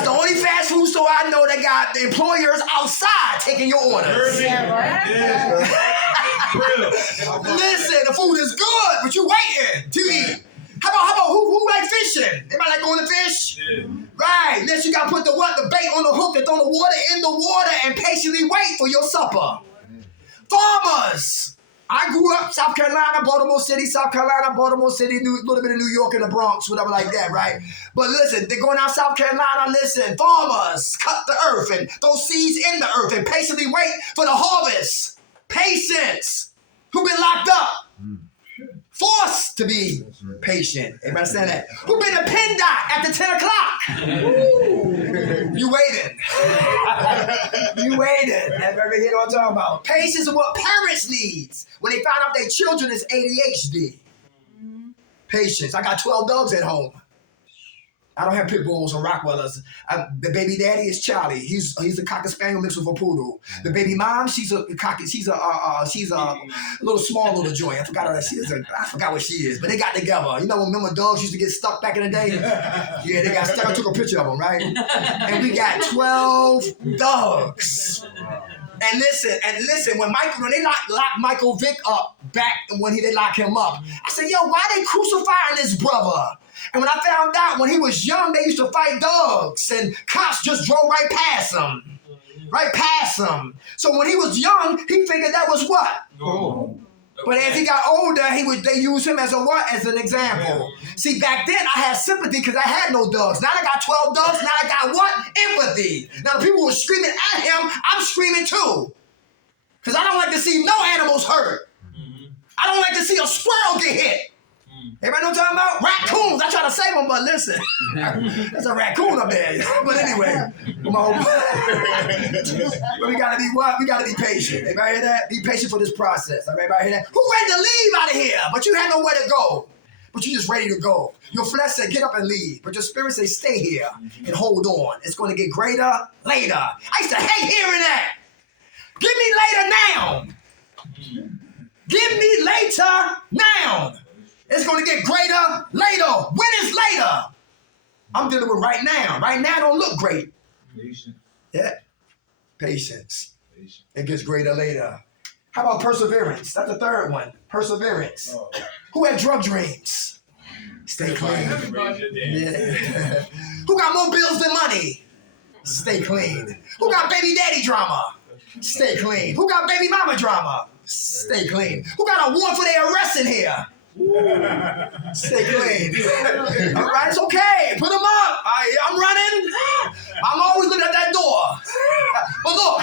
the only fast food store I know that got the employers outside taking your orders. Listen, the food is good, but you waiting to eat. How about who like fishing? Anybody like going to fish? Yeah. Right. Next you gotta put the bait on the hook and throw the water in the water and patiently wait for your supper. Farmers. I grew up South Carolina, Baltimore City, little bit of New York and the Bronx, whatever like that, right? But listen, they're going out South Carolina, listen, farmers cut the earth and throw seeds in the earth and patiently wait for the harvest. Patience. Who been locked up? Forced to be patient. Everybody understand that? Who been a pin dot after 10 o'clock? You waiting. You waiting. Never hear what I'm talking about. Patience is what parents need when they find out their children is ADHD. Patience. I got 12 dogs at home. I don't have pit bulls or Rottweilers. The baby daddy is Charlie. He's a cocker spaniel mixed with a poodle. The baby mom, she's a little small little joint. I forgot what she is. But they got together. You know when remember dogs used to get stuck back in the day? Yeah, they got stuck. I took a picture of them, right? And we got 12 dogs. And listen, when they lock Michael Vick up back when they lock him up, I said, yo, why they crucifying this brother? And when I found out when he was young, they used to fight dogs and cops just drove right past him. Right past him. So when he was young, he figured that was what? Oh. But as he got older, they used him as an example. See, back then I had sympathy because I had no dogs. Now I got 12 dogs. Now I got what? Empathy. Now the people were screaming at him. I'm screaming too. Because I don't like to see no animals hurt. I don't like to see a squirrel get hit. Everybody know what I'm talking about? Raccoons. I try to save them, but listen. There's a raccoon up there. But anyway. But we gotta be what? We gotta be patient. Everybody hear that? Be patient for this process. Everybody hear that? Who ready to leave out of here? But you have nowhere to go. But you just ready to go. Your flesh said, get up and leave. But your spirit say, stay here and hold on. It's going to get greater later. I used to hate hearing that. Give me later now. Give me later now. It's going to get greater later. When is later? I'm dealing with right now. Right now don't look great. Patient. Yeah. Patience. Patient. It gets greater later. How about perseverance? That's the third one. Perseverance. Oh. Who had drug dreams? Stay clean. Everybody there. Yeah. Who got more bills than money? Stay clean. Who got baby daddy drama? Stay clean. Who got baby mama drama? Stay clean. Who got a warrant for their arrest in here? Stay clean. All right, it's okay. Put them up. I'm running. I'm always looking at that door. But look,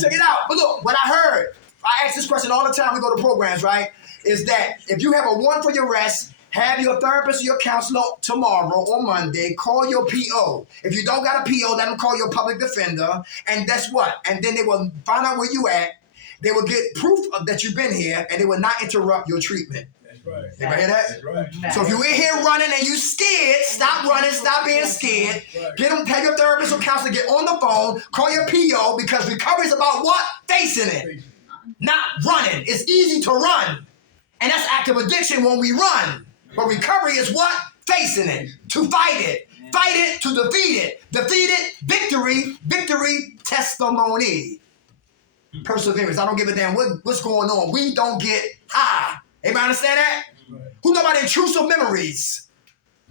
check it out. But look, what I heard, I ask this question all the time we go to programs, right? Is that if you have a warrant for your arrest, have your therapist or your counselor tomorrow or Monday, call your PO. If you don't got a PO, let them call your public defender. And that's what? And then they will find out where you at. They will get proof that you've been here, and they will not interrupt your treatment. That's right. Everybody hear that? That's right. So if you're in here running and you scared, stop running, stop being scared. Get them, tell your therapist or counselor, get on the phone, call your PO, because recovery is about what? Facing it, not running. It's easy to run. And that's active addiction when we run. But recovery is what? Facing it, to fight it to defeat it. Defeat it, victory, testimony. Perseverance. I don't give a damn what's going on. We don't get high. Everybody understand that? Who know about intrusive memories?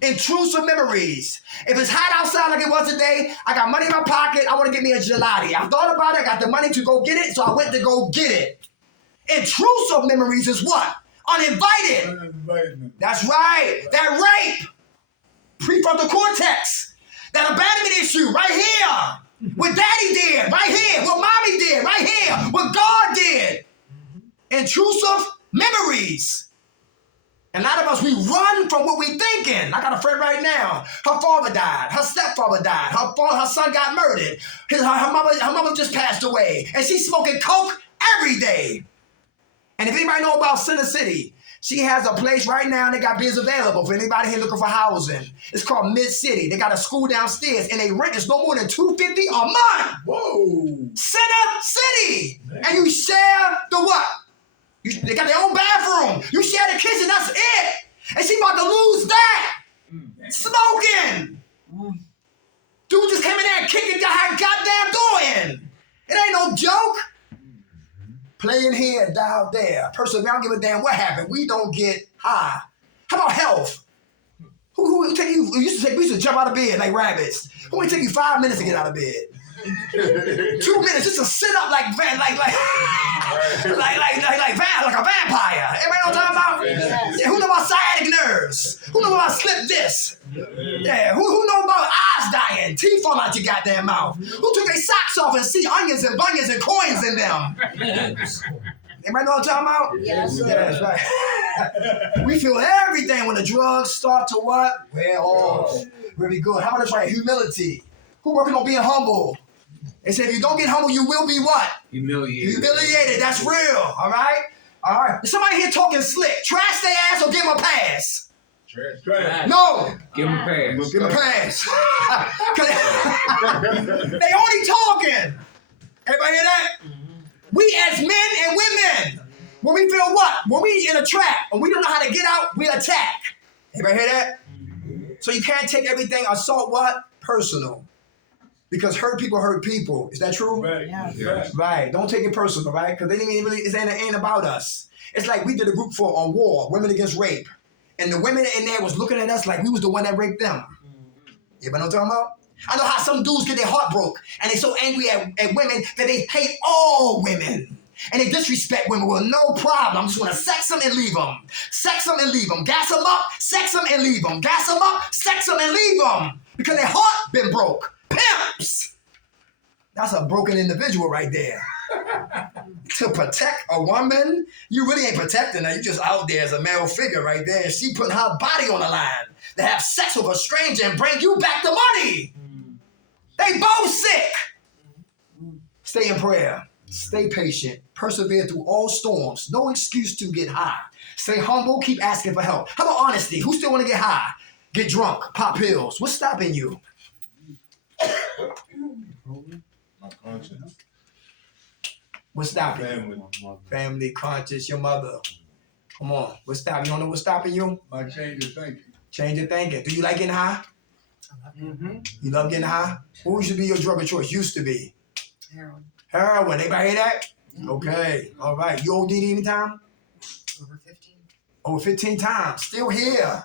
Intrusive memories. If it's hot outside like it was today, I got money in my pocket, I want to get me a gelati. I thought about it, I got the money to go get it, so I went to go get it. Intrusive memories is what? Uninvited. That's right. That rape. Prefrontal cortex. That abandonment issue right here. What daddy did right here. What mommy did right here. What God did. Intrusive memories. And a lot of us, we run from what we thinking. I got a friend right now. Her father died. Her stepfather died. Her son got murdered. Her mother just passed away. And she's smoking coke every day. And if anybody know about Center City, she has a place right now. They got bids available for anybody here looking for housing. It's called Mid City. They got a school downstairs, and they rent is no more than $250 a month. Whoa. Center City, and you share the what? They got their own bathroom. You share the kitchen. That's it. And she about to lose that. Smoking. Dude just came in there and kicking the goddamn door in. It ain't no joke. Playing here, dial there. Personally, I don't give a damn what happened. We don't get high. How about health? Who take you? We used to jump out of bed like rabbits. Who would take you 5 minutes to get out of bed? 2 minutes just to sit up like a vampire. Everybody know what I'm talking about? Yeah. Who know about sciatic nerves? Who know about slip disc? Yeah. Who know about eyes dying, teeth falling out your goddamn mouth? Who took their socks off and see onions and bunions and coins in them? Anybody know what I'm talking about? Yes. Yeah, that's right. We feel everything when the drugs start to what? Wear off. Really good. How about this right? Humility. Who working on being humble? They said if you don't get humble, you will be what? Humiliated. That's real. All right? All right. Somebody here talking slick. Trash their ass or give them a pass? Trash. No. Give him a pass. Give them a pass. They only talking. Everybody hear that? We as men and women, when we feel what? When we in a trap and we don't know how to get out, we attack. Everybody hear that? So you can't take everything, assault what? Personal. Because hurt people. Is that true? Right. Yeah. Right. Don't take it personal, right? Because they didn't really, it ain't about us. It's like we did a group on war, women against rape. And the women in there was looking at us like we was the one that raped them. You know what I'm talking about? I know how some dudes get their heart broke and they so angry at women that they hate all women. And they disrespect women with no problem. I'm just going to sex them and leave them. Sex them and leave them. Gas them up, sex them and leave them. Gas them up, sex them and leave them. Because their heart been broke. Pimps. That's a broken individual right there. To protect a woman, you really ain't protecting her. You just out there as a male figure right there. And she putting her body on the line to have sex with a stranger and bring you back the money. They both sick. Stay in prayer. Stay patient. Persevere through all storms. No excuse to get high. Stay humble. Keep asking for help. How about honesty? Who still want to get high? Get drunk. Pop pills. What's stopping you? My conscience. What's stopping you? Family, conscious, your mother. Come on. What's stopping you? You don't know what's stopping you? My change of thinking. Change your thinking. Do you like getting high? Mm-hmm. You love getting high? What used to be your drug of choice? Used to be? Heroin. Heroin. Anybody hear that? Okay. All right. You OD'd anytime? Over 15. Over 15 times. Still here.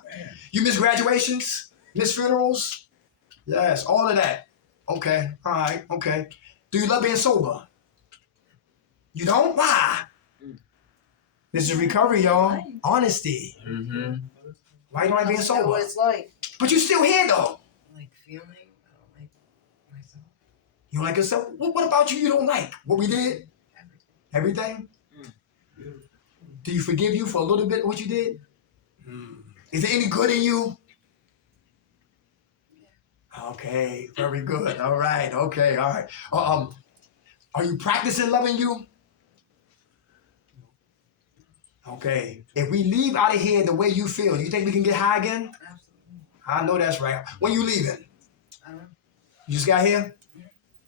You miss graduations? Miss funerals? Yes. All of that. Okay. All right. Okay. Do you love being sober? You don't? Why? This is recovery, y'all. Honesty. Mm-hmm. Why you don't like being That's what sober? it's like. But you still here, though. I like feeling. I don't like myself. You don't like yourself? What about you don't like? What we did? Everything. Everything? Do you forgive you for a little bit of what you did? Is there any good in you? Okay, very good. All right, okay, all right. Are you practicing loving you? Okay. If we leave out of here the way you feel, do you think we can get high again? Absolutely. I know that's right. When you leaving? I don't know. You just got here?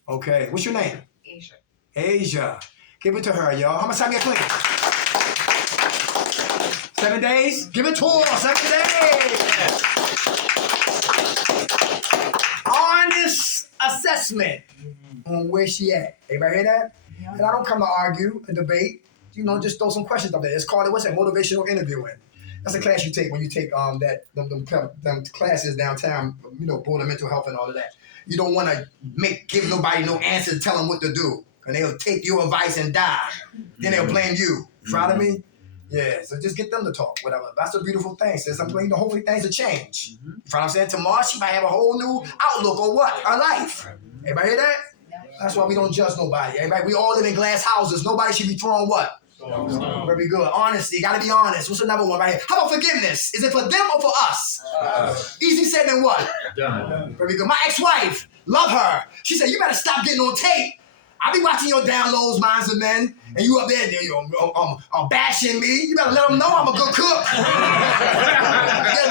Okay. What's your name? Asia. Asia. Give it to her, y'all. How much time you clean? 7 days? Give it to her. 7 days. Honest assessment on where she at. Everybody hear that? Yeah. And I don't come to argue and debate. You know, just throw some questions up there. It's called, what's that, motivational interviewing. That's a class you take when you take them classes downtown, you know, Board of Mental Health and all of that. You don't want to give nobody no answer, tell them what to do. And they'll take your advice and die. Then they'll blame you. Follow me? Yeah, so just get them to talk, whatever. That's a beautiful thing. Says I'm blaming hopefully things will change. You know what I'm saying? Tomorrow she might have a whole new outlook on what? Her life. Everybody hear that? That's why we don't judge nobody. Everybody, we all live in glass houses. Nobody should be throwing what? Very good. Honesty. Gotta be honest. What's another one right here? How about forgiveness? Is it for them or for us? Easy said than what? Done. Very good. My ex-wife, love her. She said, you better stop getting on tape. I be watching your downloads, Minds of Men, and you up there bashing me. You better let them know I'm a good cook. You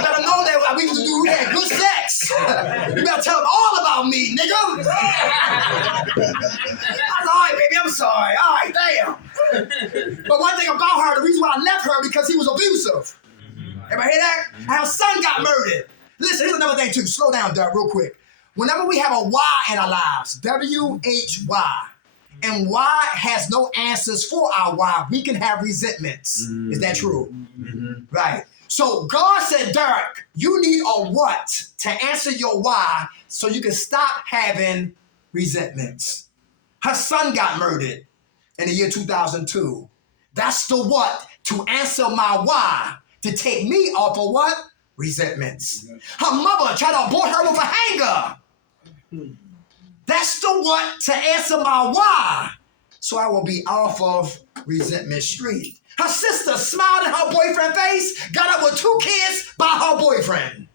better know that we had good sex. You better tell them all about me, nigga. I was all right, baby, I'm sorry. All right, damn. But one thing about her, the reason why I left her because he was abusive. Everybody hear that? Her son got murdered. Listen, here's another thing too. Slow down, Doug, real quick. Whenever we have a why in our lives, W-H-Y, and why has no answers for our why, we can have resentments. Is that true? Right. So God said, Derek, you need a what to answer your why so you can stop having resentments. Her son got murdered in the year 2002. That's the what to answer my why, to take me off of what? Resentments. Her mother tried to abort her with a hanger. That's the what to answer my why, so I will be off of resentment street. Her sister smiled in her boyfriend's face, got up with 2 kids by her boyfriend.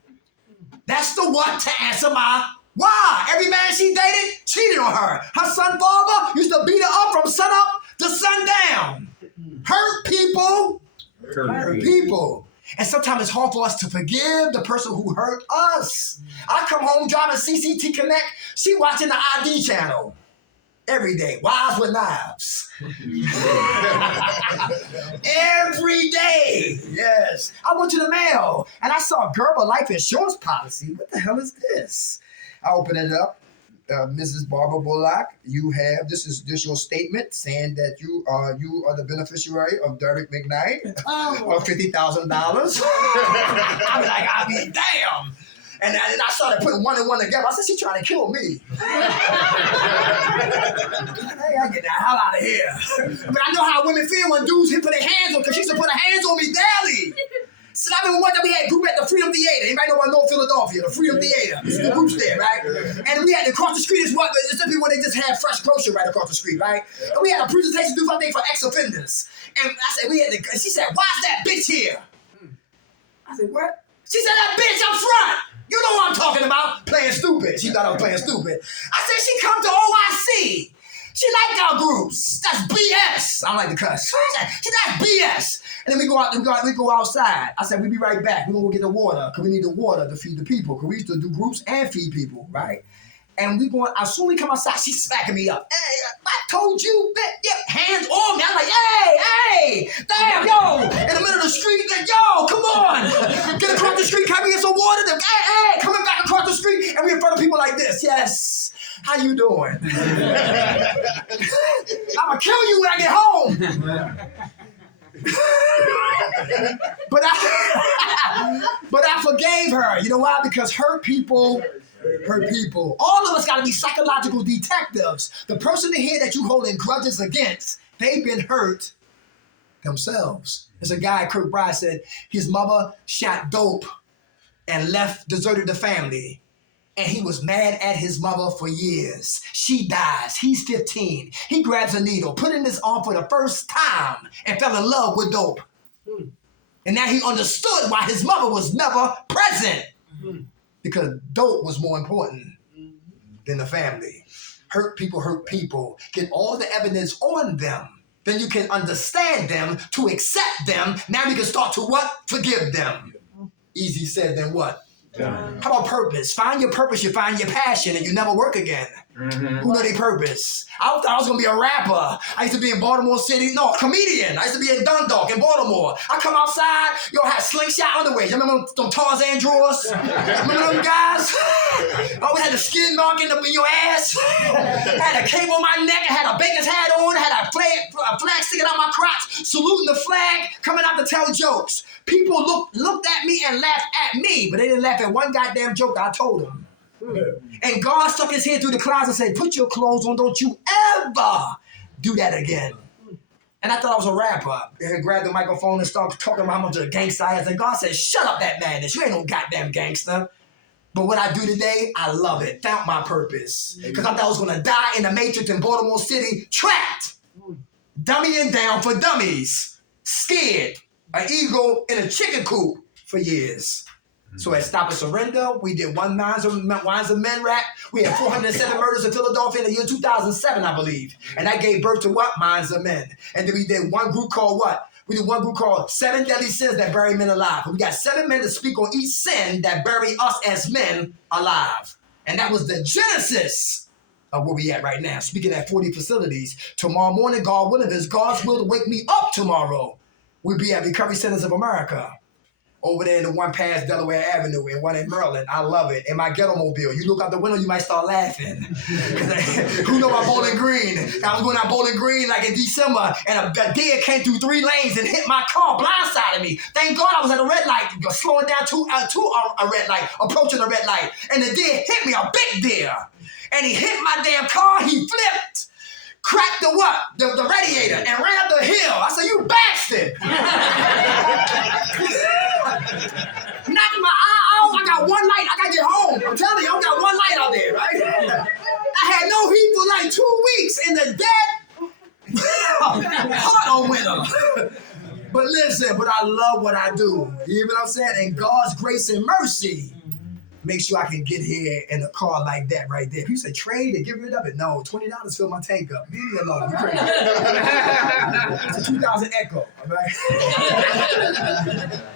That's the what to answer my why. Every man she dated cheated on her. Her son father used to beat her up from sun up to sundown. Hurt people. Hurt people. And sometimes it's hard for us to forgive the person who hurt us. I come home driving CCT Connect. She watching the ID channel every day. Wives with knives. Every day. Yes. I went to the mail and I saw a Gerber life insurance policy. What the hell is this? I opened it up. Mrs. Barbara Bullock, you have this is your statement saying that you are the beneficiary of Derek McKnight of $50,000. I'm like, I mean, damn. And I started putting one and one together. I said, she's trying to kill me. Hey, I get the hell out of here. But I know how women feel when dudes put their hands on, because she used to put her hands on me daily. So I remember one time we had a group at the Freedom Theater. Anybody know about North Philadelphia? The Freedom Theater. The group's there, right? And we had to cross the street as well. It's simply when they just had fresh grocery right across the street, right? And we had a presentation to do something for ex-offenders. And I said, she said, why's that bitch here? I said, what? She said, that bitch up front. You know what I'm talking about. Playing stupid. She thought I was playing stupid. I said, she come to OIC. She liked our groups. That's BS. I don't like the cuss. She that's BS. And then we go outside. I said, we'll be right back. We're gonna go get the water, because we need the water to feed the people. Because we used to do groups and feed people, right? And as soon as we come outside, she's smacking me up. Hey, I told you, yeah, hands on me. I'm like, hey, damn, yo, in the middle of the street, like, yo, come on. Get across the street, can we get some water? Hey, coming back across the street, and we in front of people like this. Yes, how you doing? I'ma kill you when I get home. But I forgave her. You know why? Because hurt people. All of us got to be psychological detectives. The person in here that you holding grudges against, they've been hurt themselves. There's a guy, Kirk Bride, said his mother shot dope and deserted the family. And he was mad at his mother for years. She dies. He's 15. He grabs a needle, put it in his arm for the first time, and fell in love with dope. And now he understood why his mother was never present. Because dope was more important than the family. Hurt people. Get all the evidence on them. Then you can understand them, to accept them. Now we can start to what? Forgive them. Easy said than what? How about purpose? Find your purpose, you find your passion, and you never work again. Who know their purpose? I thought I was going to be a rapper. I used to be in Baltimore City. No, comedian. I used to be in Dundalk in Baltimore. I come outside, yo, I had slingshot underwear. You remember them Tarzan drawers? Remember them guys? I always had the skin mark in your ass. I had a cape on my neck. I had a baker's hat on. I had a flag sticking out my crotch, saluting the flag, coming out to tell jokes. People looked at me and laughed at me, but they didn't laugh at one goddamn joke I told them. And God stuck his head through the closet and said, put your clothes on, don't you ever do that again. And I thought I was a rapper. I grabbed the microphone and started talking about how much of a gangster I is. And God said, shut up that madness. You ain't no goddamn gangster. But what I do today, I love it. Found my purpose. Because I thought I was going to die in the Matrix in Baltimore City, trapped. Dummying down for dummies. Scared. An eagle in a chicken coop for years. So at Stop and Surrender, we did one Minds of Men rap. We had 407 murders in Philadelphia in the year 2007, I believe. And that gave birth to what? Minds of Men. And then we did one group called what? We did one group called 7 Deadly Sins That Bury Men Alive. And we got 7 men to speak on each sin that bury us as men alive. And that was the genesis of where we at right now. Speaking at 40 facilities. Tomorrow morning, God willing, if it's God's will to wake me up tomorrow, we'll be at Recovery Centers of America. Over there in the one past Delaware Avenue and one in Maryland. I love it. In my ghetto mobile. You look out the window, you might start laughing. Who know about Bowling Green? I was going out Bowling Green like in December, and a deer came through 3 lanes and hit my car, blindsided me. Thank God I was at a red light, slowing down to a red light, approaching a red light. And the deer hit me, a big deer. And he hit my damn car, he flipped. Cracked the what? The radiator and ran up the hill. I said, you bastard! Knocking my eye off. I got one light. I gotta get home. I'm telling you, I got one light out there, right? I had no heat for like 2 weeks in the dead hot on winter. But listen, I love what I do. You hear what I'm saying? And God's grace and mercy make sure I can get here in a car like that right there. People say trade and get rid of it. No, $20 fill my tank up. Leave me alone. You crazy. It's a 2000 Echo, all right?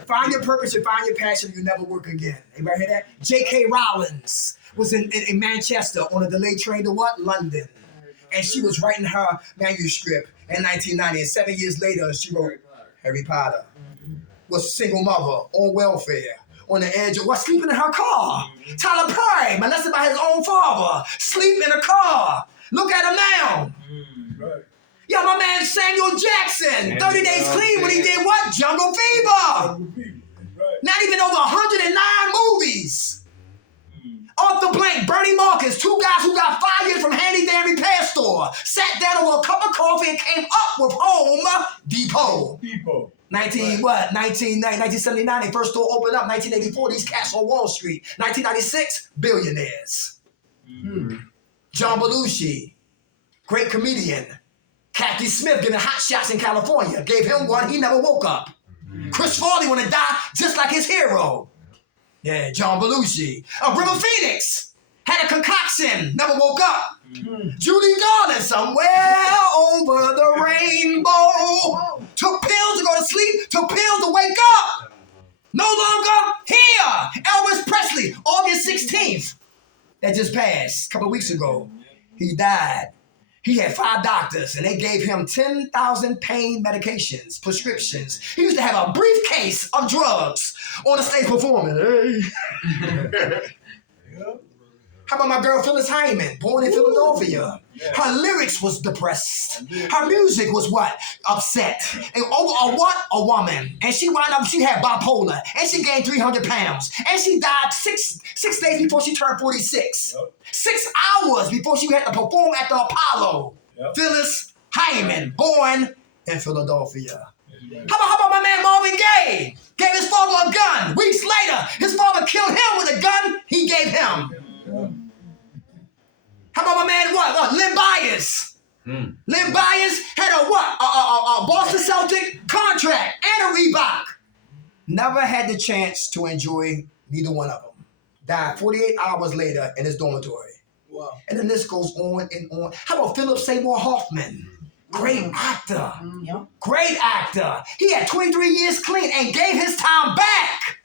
Find your purpose and find your passion. You never work again. Anybody hear that? J.K. Rowling was in Manchester on a delayed train to what? London. And she was writing her manuscript in 1990. And 7 years later, she wrote Harry Potter. Was a single mother on welfare. On the edge of what? Sleeping in her car. Tyler Perry, molested by his own father. Sleep in a car. Look at him now. Yo, my man Samuel Jackson, 30 Days Clean when he did what? Jungle Fever. Not even over 109 movies. Off the blank, Bernie Marcus, 2 guys who got 5 years from Handy Dandy Repair Store, sat down over a cup of coffee and came up with Home Depot. 1979, they first store opened up. 1984, these cats on Wall Street. 1996, billionaires. John Belushi, great comedian. Kathy Smith giving hot shots in California. Gave him one, he never woke up. Chris Farley want to die just like his hero. Yeah, John Belushi. River Phoenix had a concoction, never woke up. Judy Garland, somewhere over the rainbow. Took pills to go to sleep, took pills to wake up. No longer here. Elvis Presley, August 16th. that just passed a couple of weeks ago. He died. He had 5 doctors, and they gave him 10,000 pain medications, prescriptions. He used to have a briefcase of drugs on the stage performing. Hey. How about my girl Phyllis Hyman, born in Philadelphia? Her lyrics was depressed. Her music was what? Upset. And over a what? A woman. And she wound up, she had bipolar. And she gained 300 pounds. And she died six days before she turned 46. 6 hours before she had to perform at the Apollo. Phyllis Hyman, born in Philadelphia. How about my man Marvin Gaye? Gave his father a gun. Weeks later, his father killed him with a gun he gave him. How about my man what? Lynn Byers? Lynn Byers had a what? A Boston Celtic contract and a Reebok. Never had the chance to enjoy neither one of them. Died 48 hours later in his dormitory. Wow. And the list goes on and on. How about Philip Seymour Hoffman? Great actor. Great actor. He had 23 years clean and gave his time back.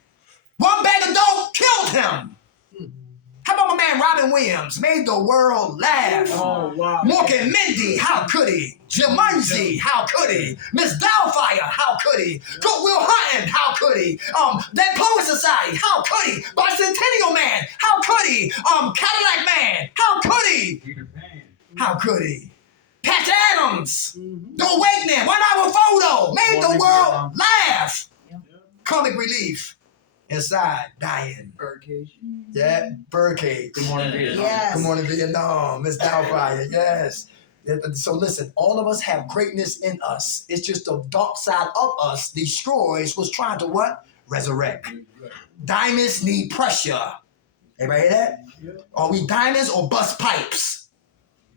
One bag of dope killed him. How about my man Robin Williams? Made the world laugh. Oh, wow. Morgan Mindy, how could he? Jumanji, how could he? Miss Doubtfire, how could he? Goodwill Hunting, how could he? That Poet Society, how could he? Bicentennial Man, how could he? Cadillac Man, how could he? Peter Pan. How could he? Patch Adams, The Awakening, 1 hour photo, made the world laugh. Comic relief. Inside, dying. Birdcage. Yeah, Birdcage. Good morning, Vietnam. Yes. Good morning, Vietnam. Miss Doubtfire, yes. So listen, all of us have greatness in us. It's just the dark side of us destroys what's trying to what? Resurrect. Diamonds need pressure. Everybody hear that? Yeah. Are we diamonds or bust pipes?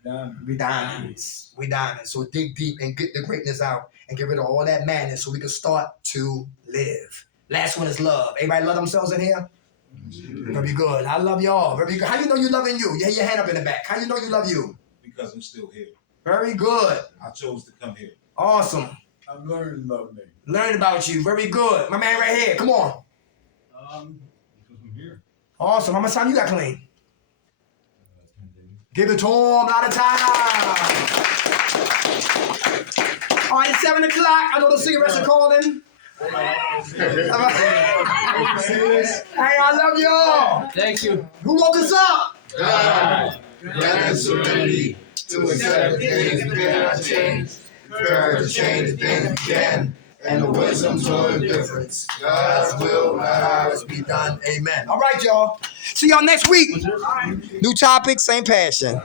Diamond. We diamonds. We diamonds. So dig deep and get the greatness out and get rid of all that madness so we can start to live. Last one is love. Everybody love themselves in here? Very good. I love y'all. Very good. How you know you loving you? You have your hand up in the back. How you know you love you? Because I'm still here. Very good. I chose to come here. Awesome. I'm learning to love me. Learn about you. Very good. My man right here. Come on. Because I'm here. Awesome. How much time you got clean? Give it to him. A lot of time. All right, it's 7 o'clock. I know the cigarettes are calling. Hey, I love y'all. Thank you. Who woke us up? God, grant us serenity to accept the things we cannot change, courage to change the things we can, and the wisdom to know the difference. God's will, not ours, be done. Amen. All right, y'all. See y'all next week. New topic, same passion.